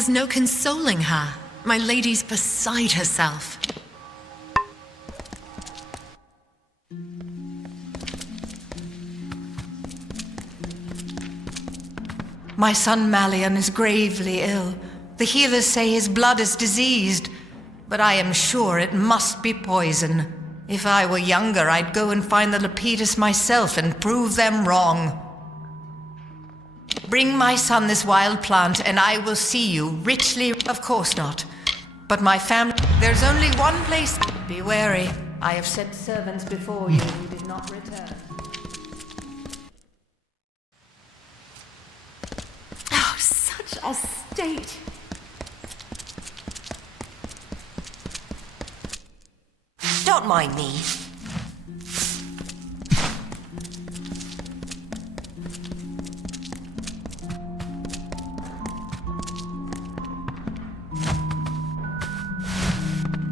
has no consoling her. My lady's beside herself. My son Malian is gravely ill. The healers say his blood is diseased, but I am sure it must be poison. If I were younger, I'd go and find the Lepidus myself and prove them wrong. Bring my son this wild plant, and I will see you richly. Of course not. But my family... There's only one place... Be wary. I have sent servants before you who did not return. Oh, such a state. Don't mind me.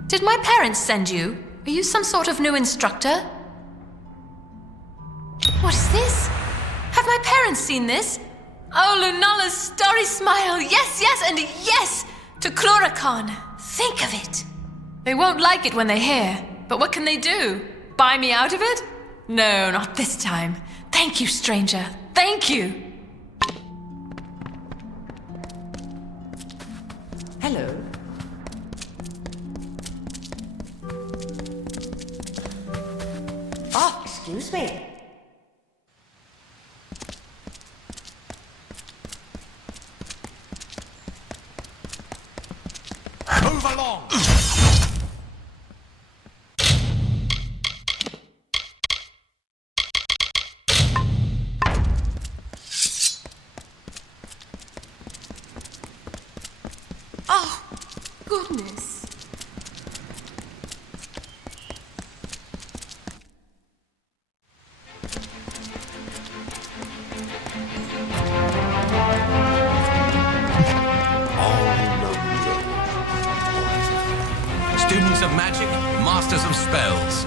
Did my parents send you? Are you some sort of new instructor? What is this? Have my parents seen this? Oh, Lunala's starry smile! Yes, yes, and yes! To Chloricon! Think of it! They won't like it when they hear, but what can they do? Buy me out of it? No, not this time. Thank you, stranger. Thank you! Hello. Oh, excuse me. Move along! Oh, goodness. Students of magic, masters of spells.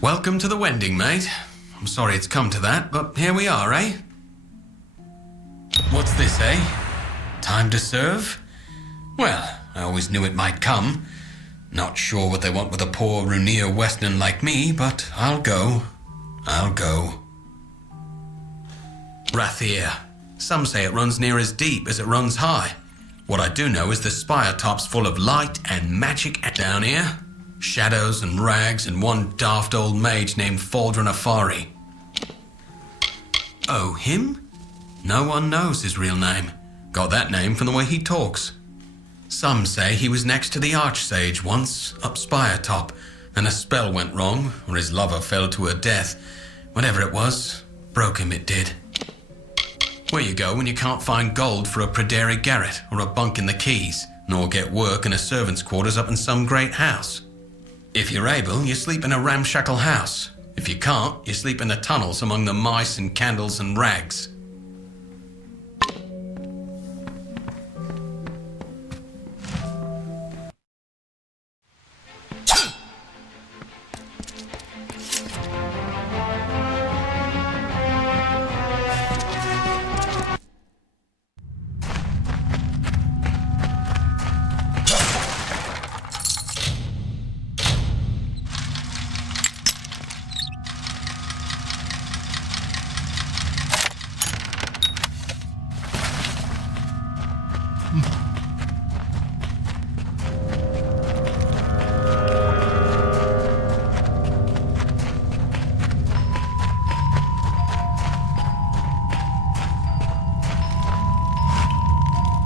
Welcome to the Wending, mate. I'm sorry it's come to that, but here we are, eh? What's this, eh? Time to serve? Well, I always knew it might come. Not sure what they want with a poor Runir Westerner like me, but I'll go. I'll go. Rathir. Some say it runs near as deep as it runs high. What I do know is the spire top's full of light and magic down here. Shadows and rags and one daft old mage named Faldron Afari. Oh, him? No one knows his real name. Got that name from the way he talks. Some say he was next to the Archsage once, up Spire Top, and a spell went wrong, or his lover fell to her death. Whatever it was, broke him it did. Where you go when you can't find gold for a Praderi garret or a bunk in the Keys, nor get work in a servant's quarters up in some great house. If you're able, you sleep in a ramshackle house. If you can't, you sleep in the tunnels among the mice and candles and rags.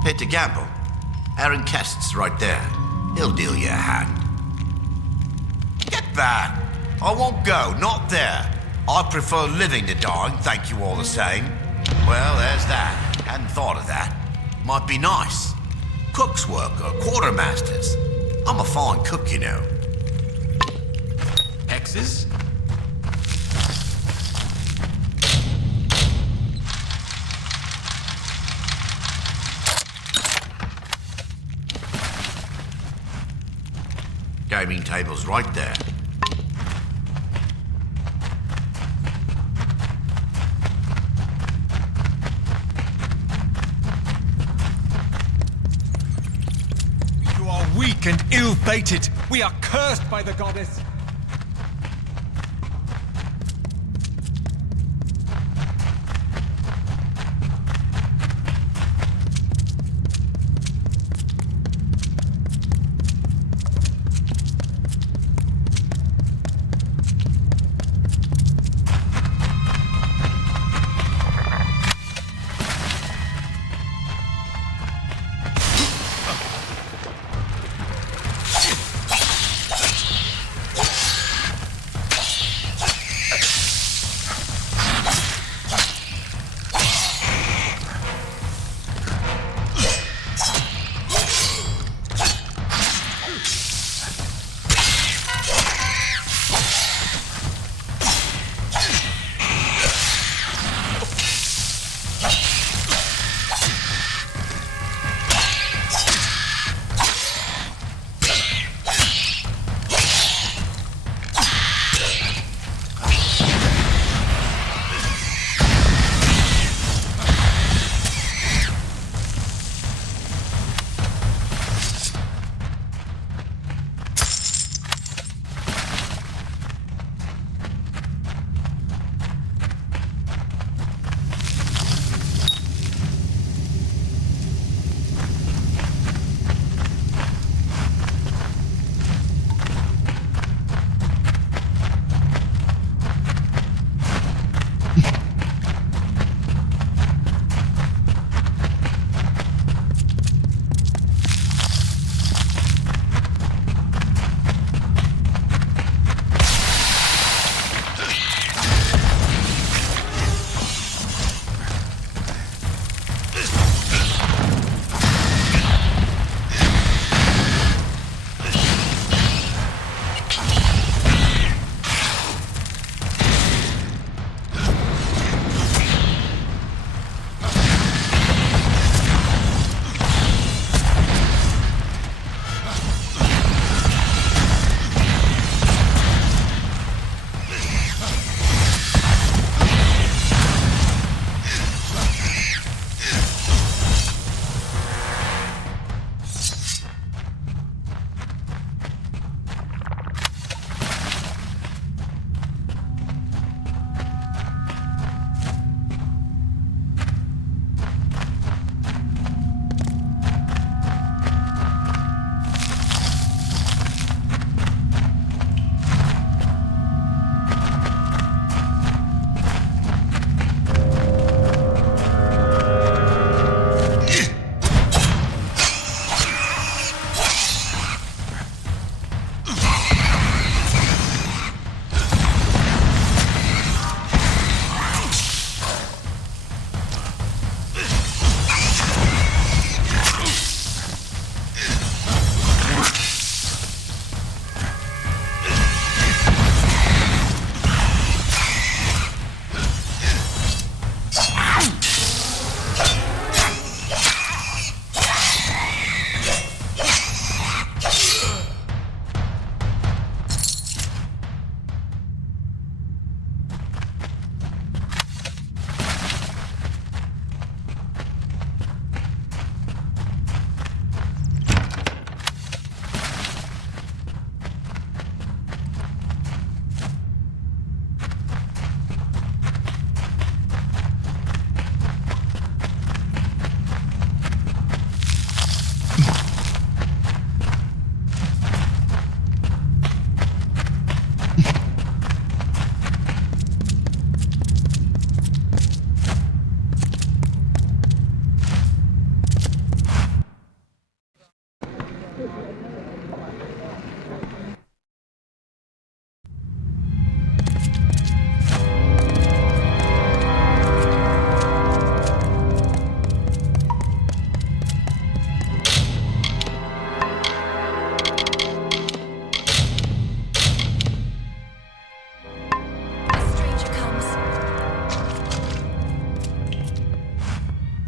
Here to gamble. Aaron Kest's right there. He'll deal you a hand. Get back! I won't go, not there. I prefer living to dying, thank you all the same. Well, there's that. Hadn't thought of that. Might be nice. Cook's work or quartermaster's. I'm a fine cook, you know. Hexes? Gaming table's right there. You are weak and ill-fated. We are cursed by the goddess.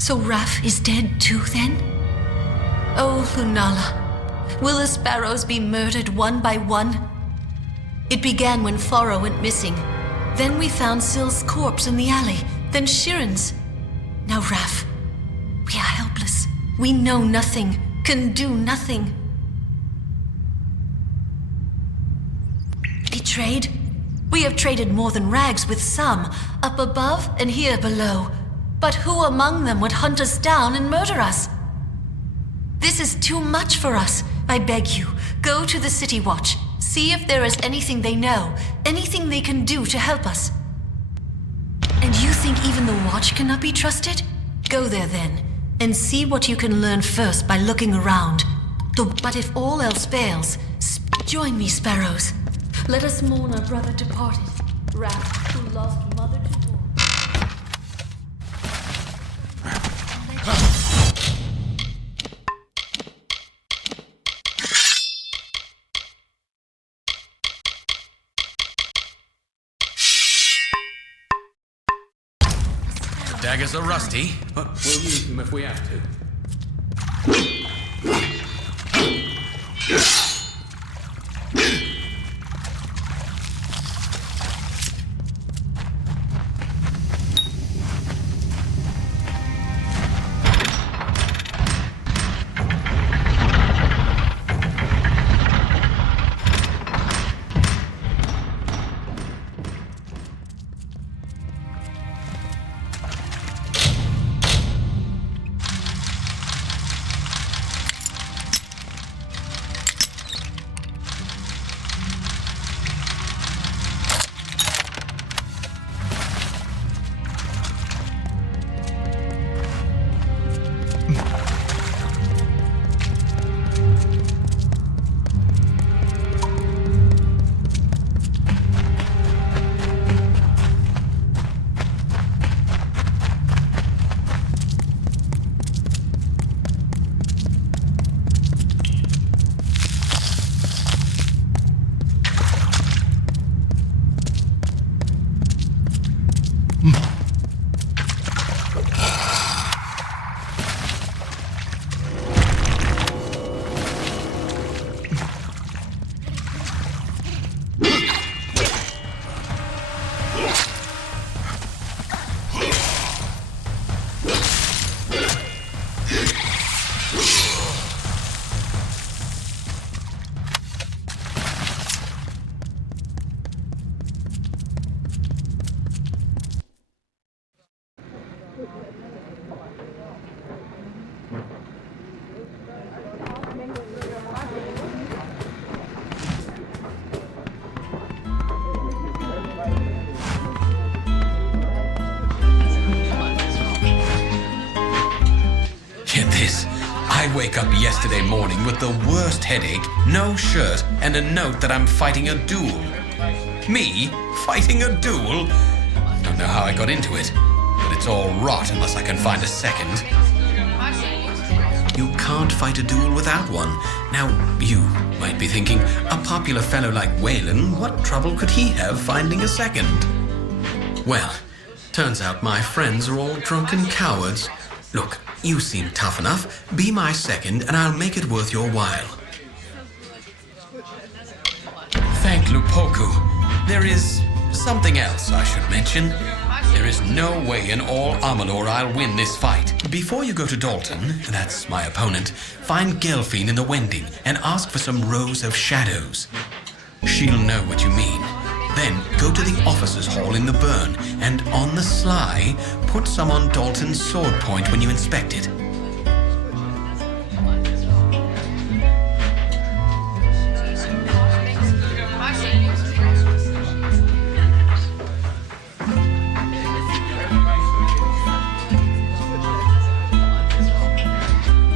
So Raf is dead too, then? Oh, Lunala, Will the sparrows be murdered one by one? It began when Foro went missing. Then we found Syl's corpse in the alley. Then Shiren's. Now Raf. We are helpless. We know nothing. Can do nothing. Betrayed? We have traded more than rags with some, up above and here below. But who among them would hunt us down and murder us? This is too much for us. I beg you, go to the City Watch. See if there is anything they know, anything they can do to help us. And you think even the Watch cannot be trusted? Go there then, and see what you can learn first by looking around. But if all else fails, join me, sparrows. Let us mourn our brother departed, Raf, who lost mother to daughter. Daggers are rusty, but we'll use them if we have to. I wake up yesterday morning with the worst headache, no shirt, and a note that I'm fighting a duel. Me? Fighting a duel? Don't know how I got into it, but it's all rot unless I can find a second. You can't fight a duel without one. Now, you might be thinking, a popular fellow like Wayland, what trouble could he have finding a second? Well, turns out my friends are all drunken cowards. Look, you seem tough enough. Be my second, and I'll make it worth your while. Thank Lupoku. There is something else I should mention. There is no way in all Amalur I'll win this fight. Before you go to Dalton, that's my opponent, find Gelfine in the Wending and ask for some rows of shadows. She'll know what you mean. Then go to the officers' hall in the burn and on the sly, put some on Dalton's sword point when you inspect it.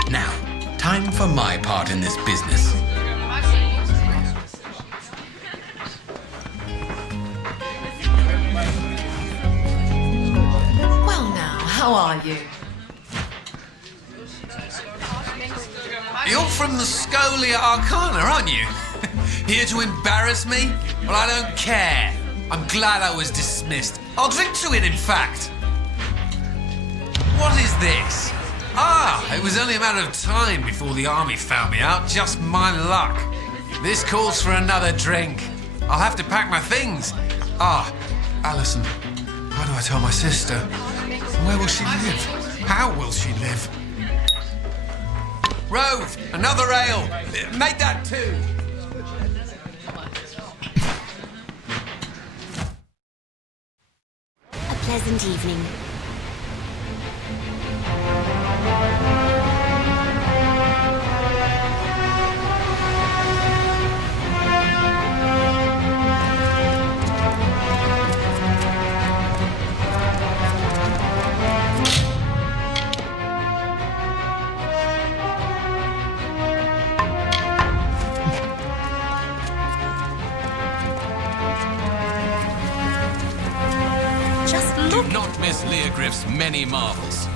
Now, time for my part in this business. How are you? You're from the Scholia Arcana, aren't you? Here to embarrass me? Well, I don't care. I'm glad I was dismissed. I'll drink to it, in fact. What is this? It was only a matter of time before the army found me out. Just my luck. This calls for another drink. I'll have to pack my things. Alison, how do I tell my sister? Where will she live? How will she live? Rove, another ale. Make that two. A pleasant evening. Do not miss Leogriff's many marvels.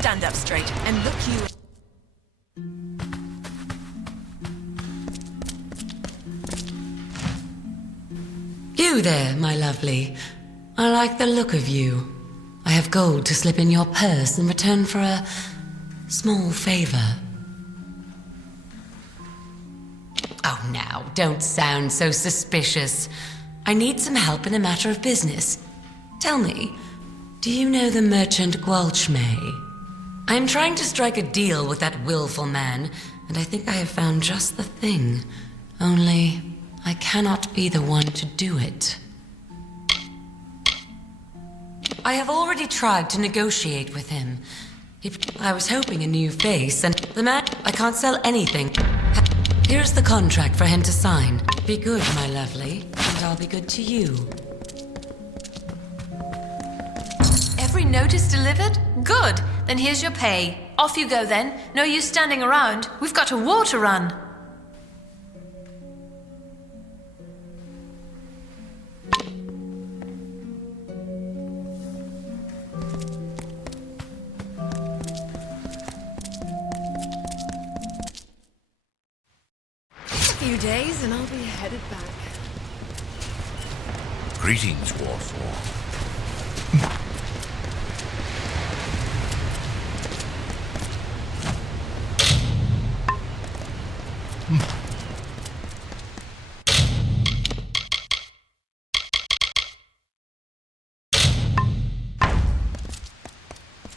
Stand up straight and look you. You there, my lovely. I like the look of you. I have gold to slip in your purse in return for a small favor. Oh, now, don't sound so suspicious. I need some help in a matter of business. Tell me, do you know the merchant Gwalchmay? I am trying to strike a deal with that willful man, and I think I have found just the thing. Only, I cannot be the one to do it. I have already tried to negotiate with him. I was hoping a new face, and the man... I can't sell anything. Here's the contract for him to sign. Be good, my lovely, and I'll be good to you. Every notice delivered? Good. Then here's your pay. Off you go then. No use standing around. We've got a war to run. A few days and I'll be headed back. Greetings, Warsaw.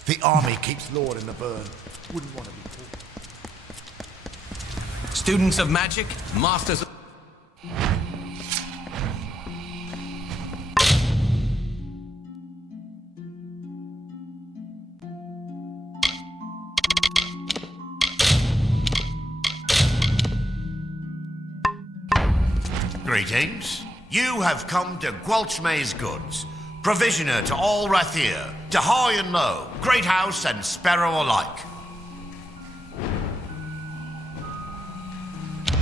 The army keeps Lord in the burn. Wouldn't want to be caught. Students of magic, masters of... Greetings. You have come to Gwalchmay's goods, provisioner to all Rathir, to high and low, great house and sparrow alike.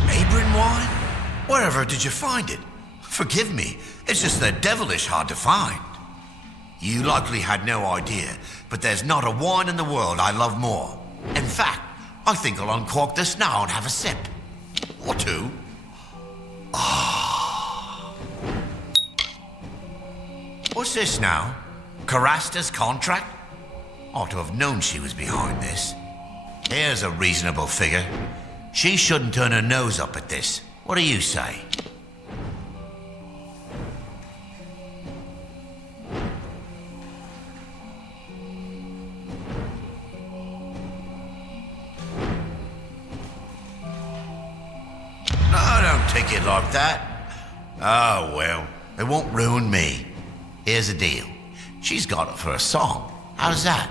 Neighbouring wine? Wherever did you find it? Forgive me, it's just they're devilish hard to find. You likely had no idea, but there's not a wine in the world I love more. In fact, I think I'll uncork this now and have a sip. Or two. What's this now? Carasta's contract? Ought to have known she was behind this. Here's a reasonable figure. She shouldn't turn her nose up at this. What do you say? No, don't take it like that. Oh, well, it won't ruin me. Here's the deal. She's got it for a song. How's that?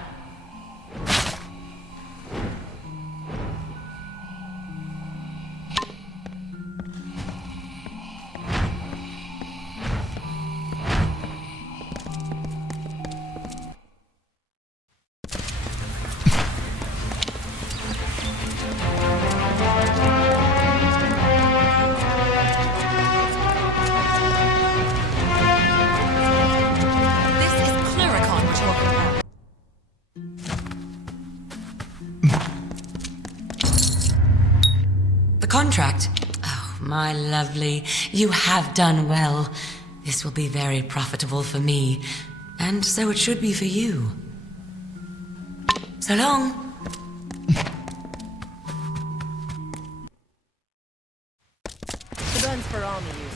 contract? Oh, my lovely. You have done well. This will be very profitable for me, and so it should be for you. So long. The gun's for army use.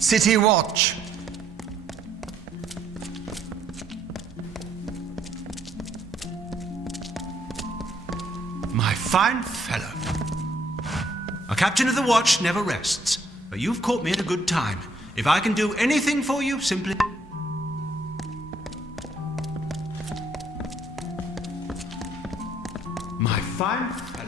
City Watch. My fine fellow. A captain of the watch never rests, but you've caught me at a good time. If I can do anything for you, simply... My fine fellow.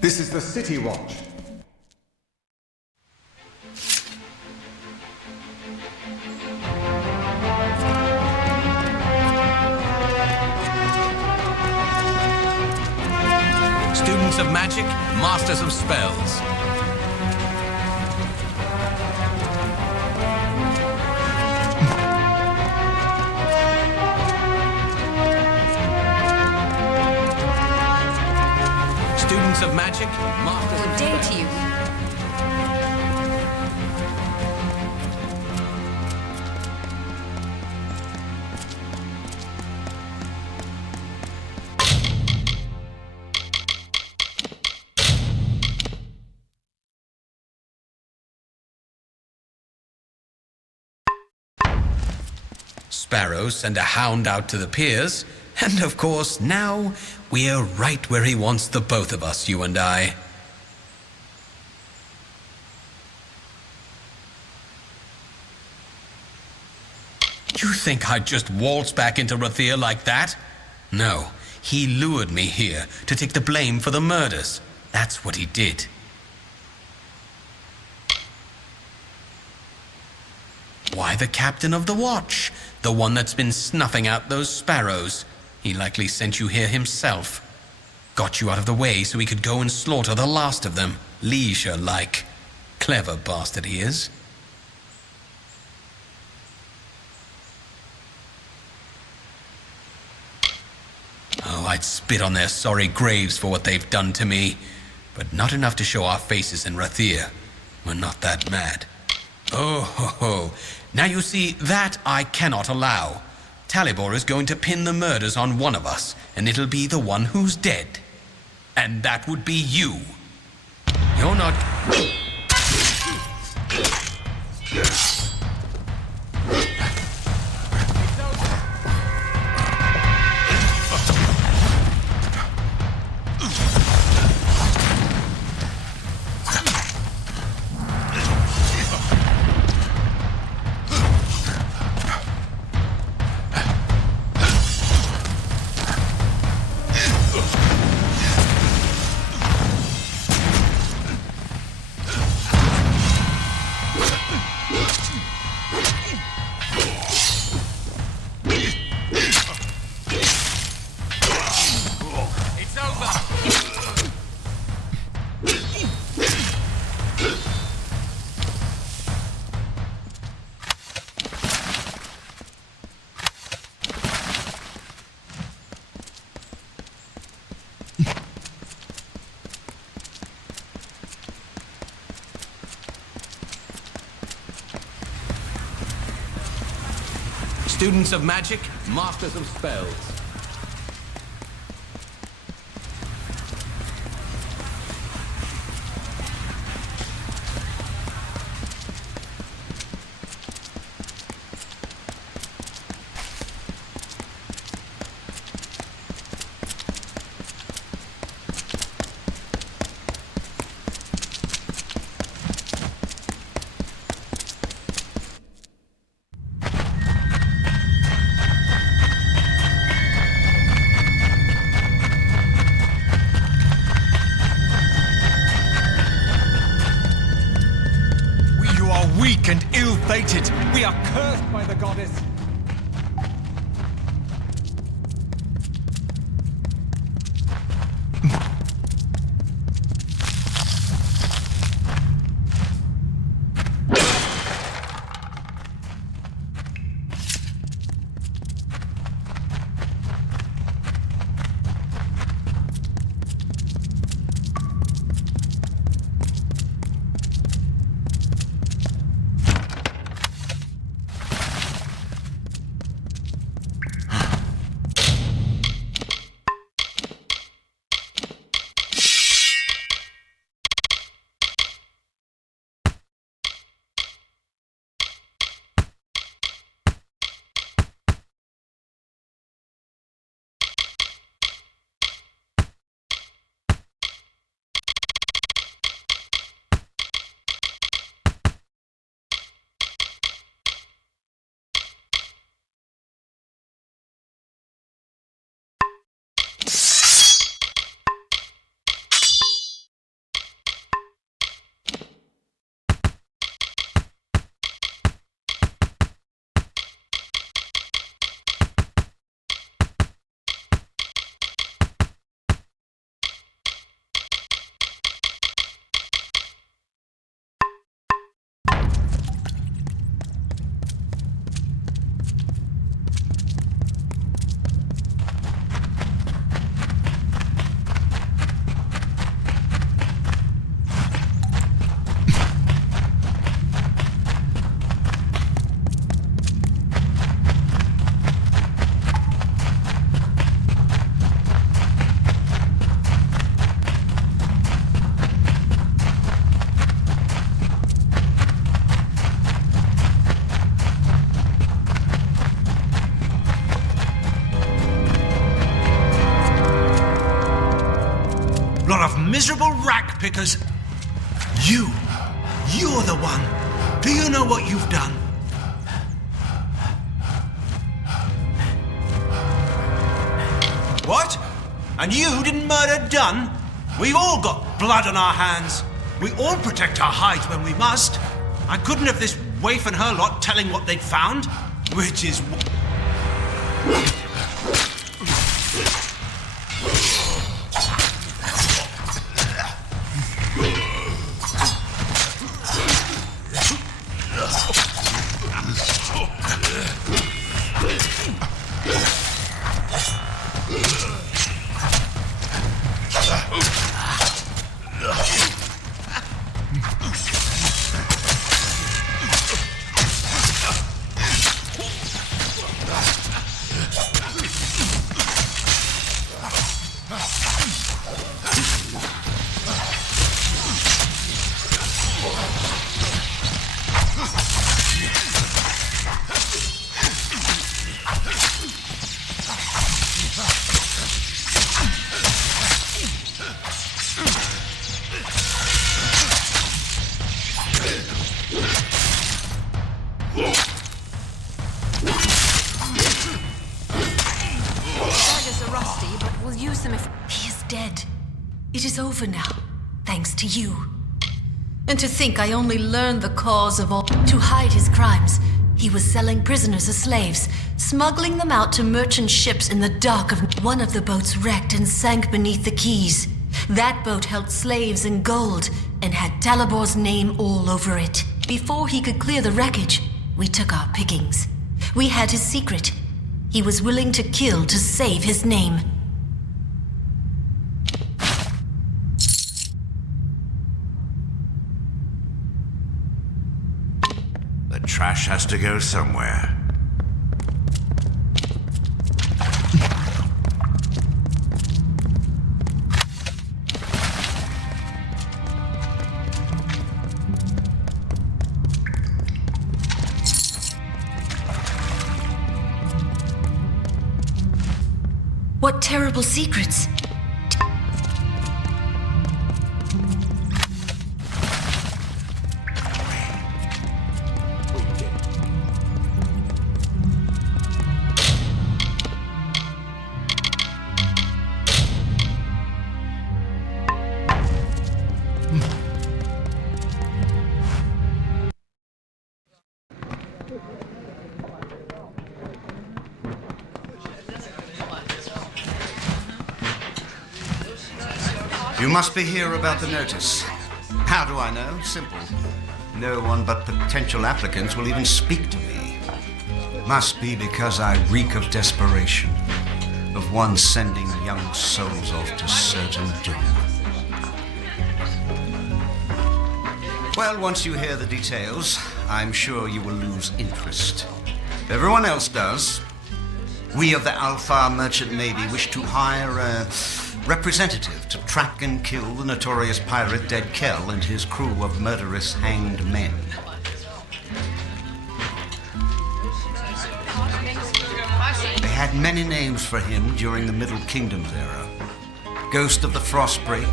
This is the City Watch. Students of magic, masters of spells. Students of magic, masters of Good day spells. to you. Sparrows send a hound out to the piers, and of course now we're right where he wants the both of us, you and I. You think I'd just waltz back into Rathir like that? No, he lured me here to take the blame for the murders. That's what he did. Why the captain of the watch? The one that's been snuffing out those sparrows. He likely sent you here himself. Got you out of the way so he could go and slaughter the last of them, leisure-like. Clever bastard he is. Oh, I'd spit on their sorry graves for what they've done to me. But not enough to show our faces in Rathir. We're not that mad. Oh, ho, ho. Now you see, that I cannot allow. Talibor is going to pin the murders on one of us, and it'll be the one who's dead. And that would be you. You're not... Students of magic, masters of spells. We are cursed by the goddess. Lot of miserable rack pickers. You're the one. Do you know what you've done? What? And you didn't murder Dunn? We've all got blood on our hands. We all protect our hides when we must. I couldn't have this waif and her lot telling what they'd found, which is... It is over now, thanks to you. And to think I only learned the cause of all. To hide his crimes, he was selling prisoners as slaves, smuggling them out to merchant ships in the dock of... One of the boats wrecked and sank beneath the quays. That boat held slaves and gold, and had Talibor's name all over it. Before he could clear the wreckage, we took our pickings. We had his secret. He was willing to kill to save his name. The trash has to go somewhere. What terrible secrets? You must be here about the notice. How do I know? Simple. No one but potential applicants will even speak to me. Must be because I reek of desperation, of one sending young souls off to certain doom. Well, once you hear the details, I'm sure you will lose interest. Everyone else does. We of the Alpha Merchant Navy wish to hire a representative to track and kill the notorious pirate Dead Kell and his crew of murderous hanged men. They had many names for him during the Middle Kingdoms era. Ghost of the Frostbreak,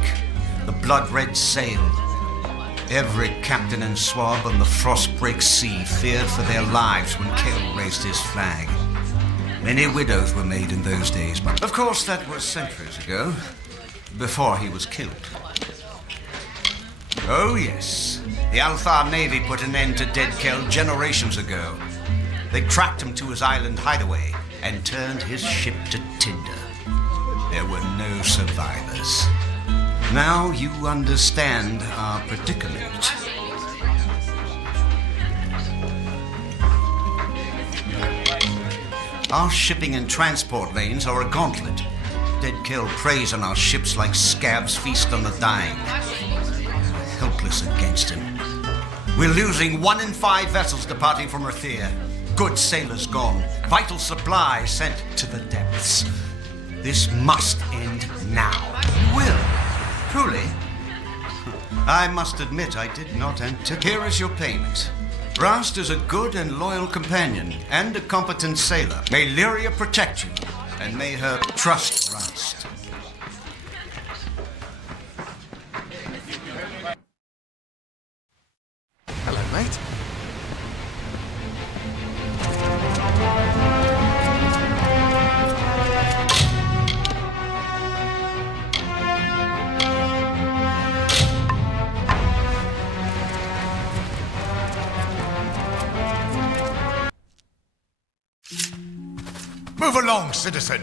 the Blood Red Sail. Every captain and swab on the Frostbreak Sea feared for their lives when Kell raised his flag. Many widows were made in those days, but of course that was centuries ago, before he was killed. Oh yes, the Alpha Navy put an end to Dead Kell generations ago. They tracked him to his island hideaway and turned his ship to tinder. There were no survivors. Now you understand our predicament. Our shipping and transport lanes are a gauntlet. Dead Kell preys on our ships like scabs feast on the dying. Helpless against him. We're losing 1 in 5 vessels departing from Rathir. Good sailors gone. Vital supplies sent to the depths. This must end now. Will? Truly? I must admit I did not anticipate. Here is your payment. Rast is a good and loyal companion and a competent sailor. May Lyria protect you, and may her trust Rast. Hello, mate. Move along, citizen.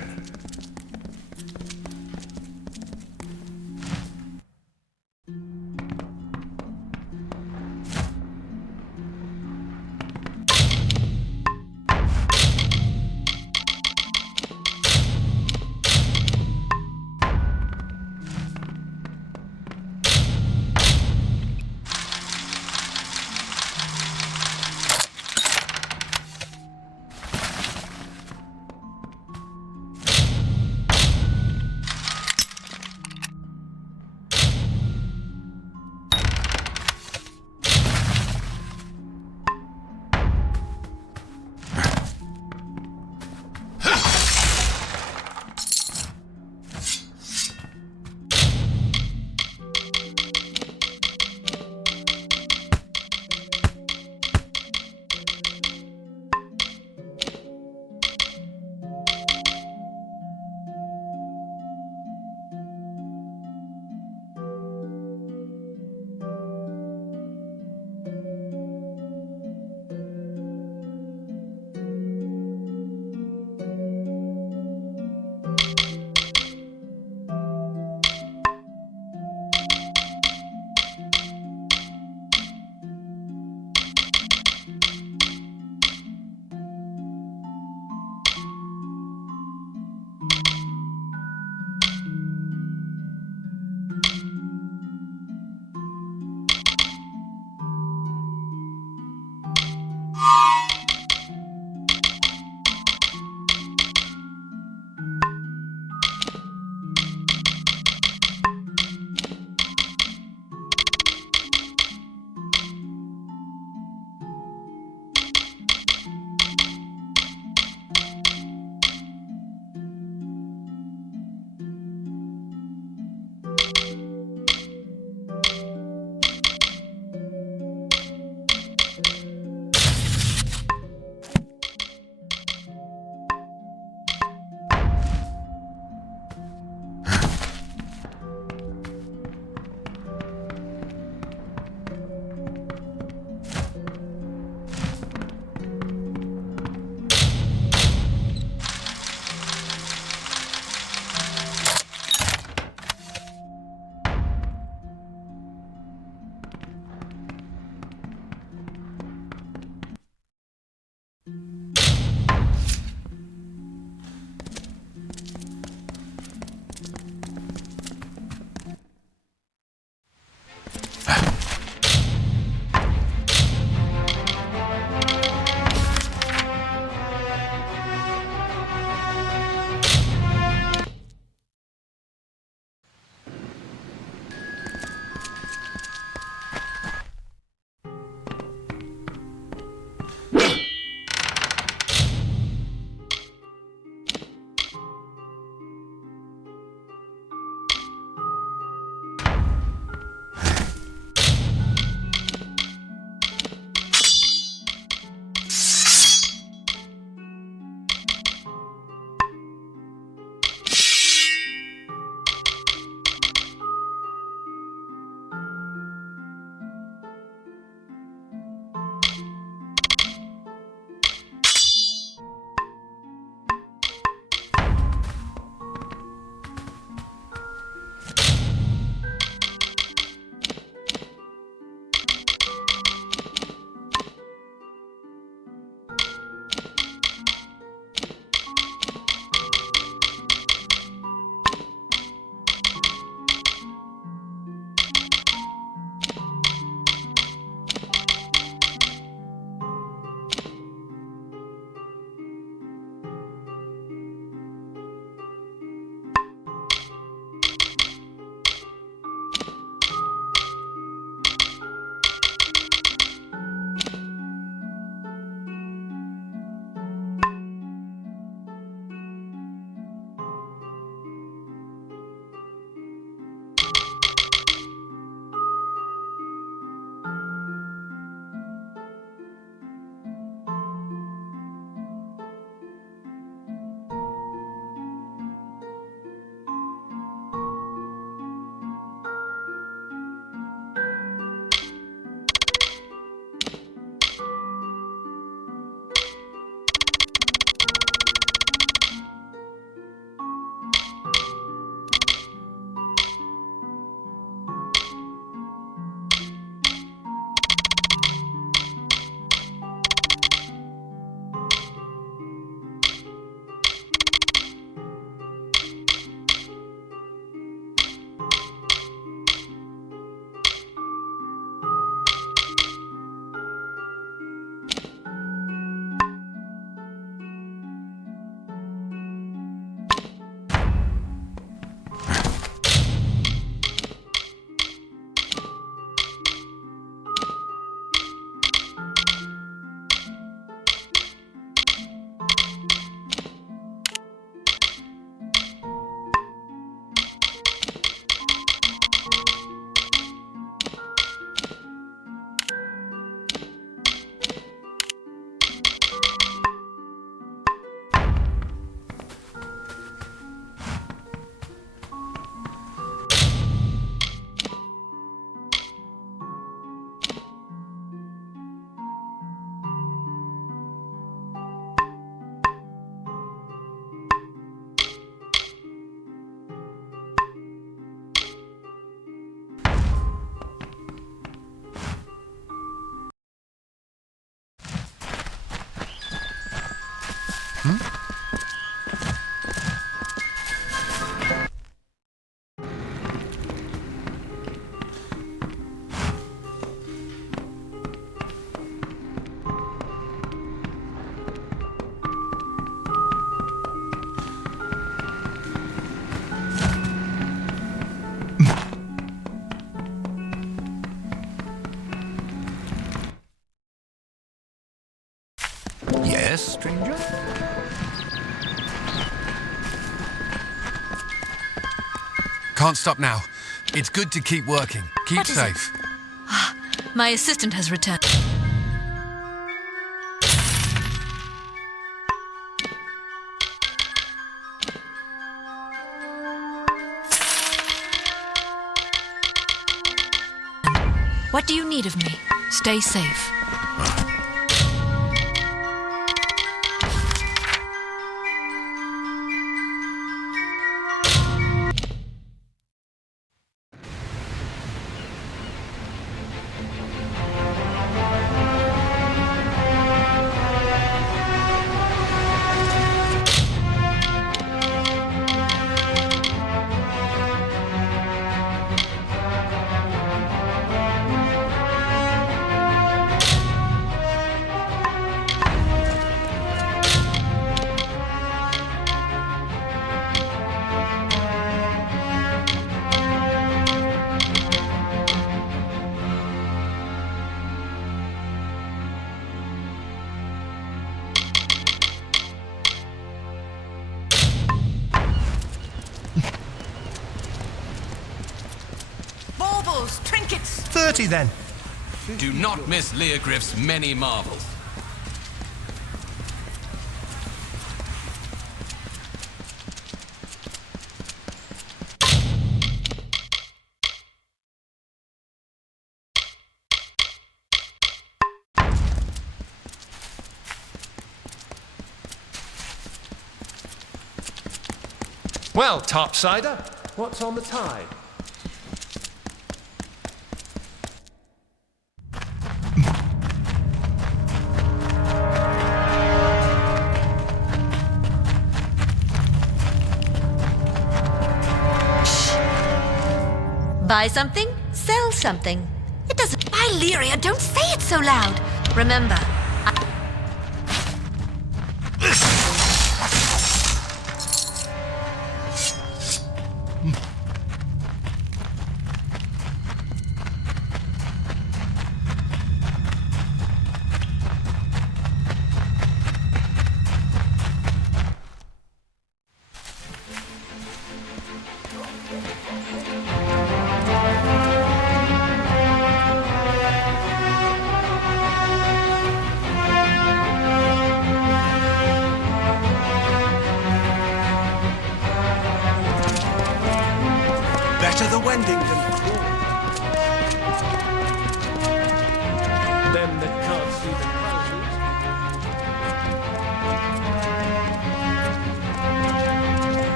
Yes, stranger? Can't stop now. It's good to keep working. Keep What is it? safe. My assistant has returned. What do you need of me? Stay safe. Baubles, trinkets. 30 then. Do not miss Leogriff's many marvels. Well, topsider, what's on the tide? Buy something, sell something. It doesn't. Illyria, don't say it so loud. Remember, Better the wending than Them that can't see the houses.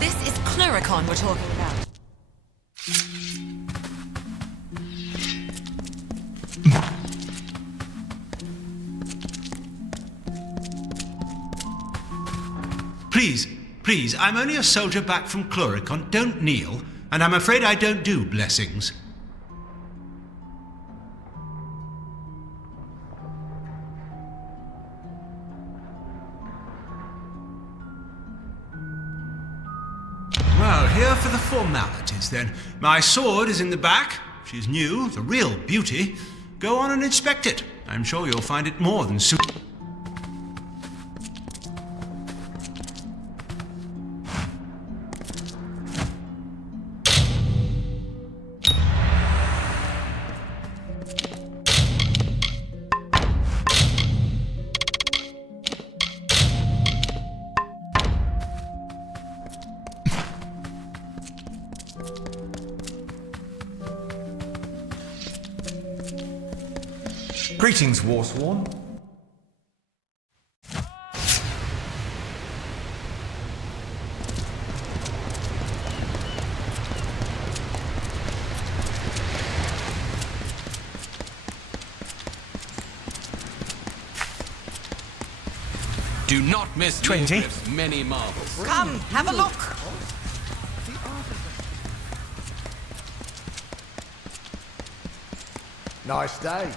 This is Cluricon we're talking about. Please, I'm only a soldier back from Cluricon. Don't kneel, and I'm afraid I don't do blessings. Well, here for the formalities then. My sword is in the back. She's new, the real beauty. Go on and inspect it. I'm sure you'll find it more than suitable. Greetings, Warsworn. Do not miss 20. Neocrif's many marvels. Come, have a look. Nice day.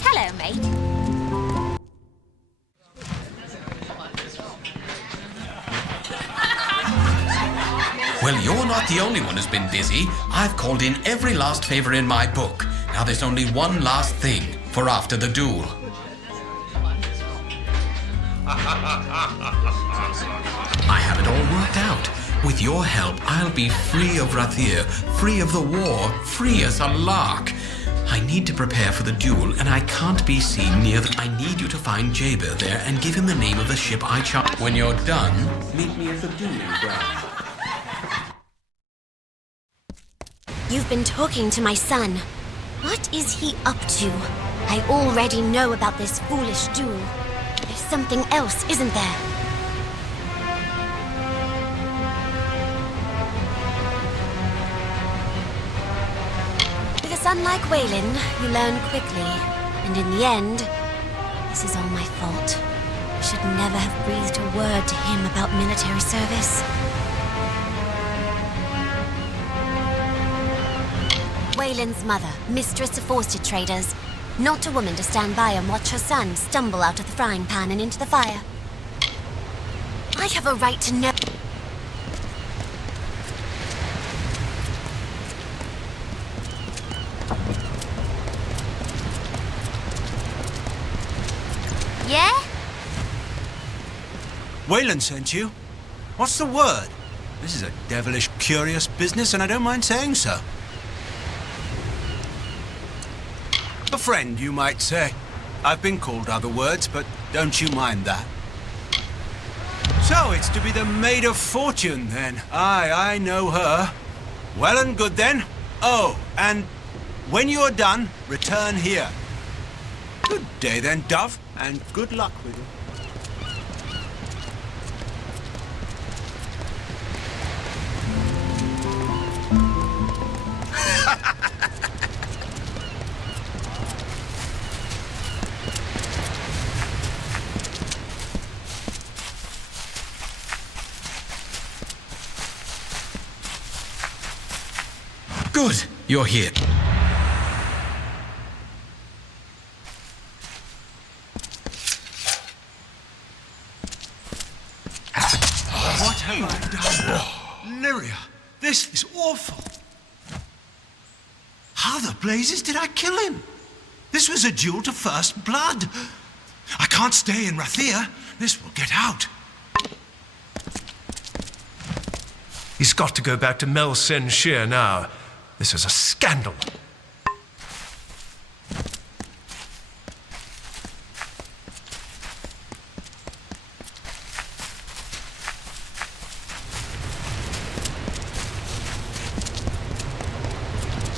Hello, mate. Well, you're not the only one who's been busy. I've called in every last favor in my book. Now there's only one last thing for after the duel. I have it all worked out. With your help, I'll be free of Rathir, free of the war, free as a lark. I need to prepare for the duel, and I can't be seen near the... I need you to find Jaber there and give him the name of the ship I chartered. When you're done, meet me at the dueling ground. You've been talking to my son. What is he up to? I already know about this foolish duel. There's something else, isn't there? With a son like Waylon, you learn quickly. And in the end, this is all my fault. I should never have breathed a word to him about military service. Waylon's mother, mistress of worsted traders. Not a woman to stand by and watch her son stumble out of the frying pan and into the fire. I have a right to know. Yeah? Waylon sent you? What's the word? This is a devilish curious business, and I don't mind saying so. A friend, you might say. I've been called other words, but don't you mind that. So it's to be the Maid of Fortune, then. Aye, I know her. Well and good, then. Oh, and when you're done, return here. Good day, then, Dove, and good luck with it. Good, you're here. What have I done? Lyria, this is awful. How the blazes did I kill him? This was a duel to first blood. I can't stay in Rathir. This will get out. He's got to go back to Mel Sen Shir now. This is a scandal.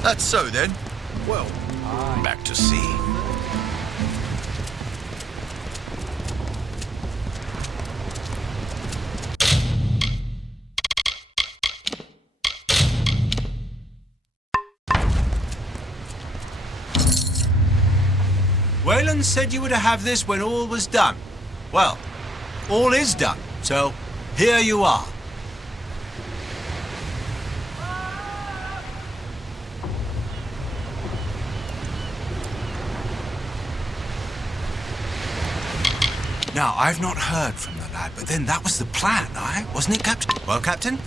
That's so then. Well, back to sea. Waylon said you were to have this when all was done. Well, all is done, so here you are. Now, I've not heard from the lad, but then that was the plan, aye? Wasn't it, Captain? Well, Captain,